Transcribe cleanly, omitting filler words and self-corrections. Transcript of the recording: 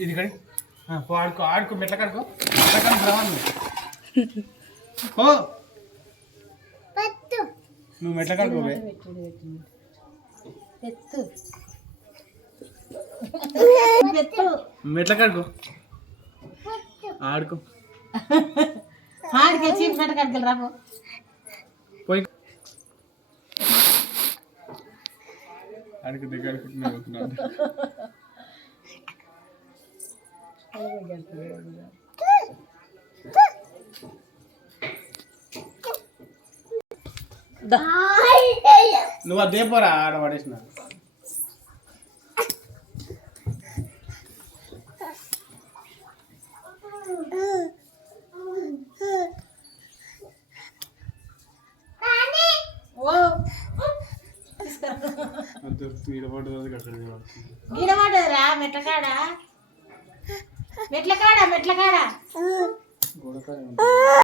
ఇది కడి ఆడుకో ఆడుకో మెట్ల కడుకో నువ్వు మెట్ల కడుకో మెట్ల కడుకో ఆడుకో ఆడికి చీప్ మెట్ల కడుకలు రాబో పోయి ఆడికి దగ్గర నువ్వు అదే పోరా ఆడ పడేసిన గిడపడరా మెట్లకాడ మెట్లకాడ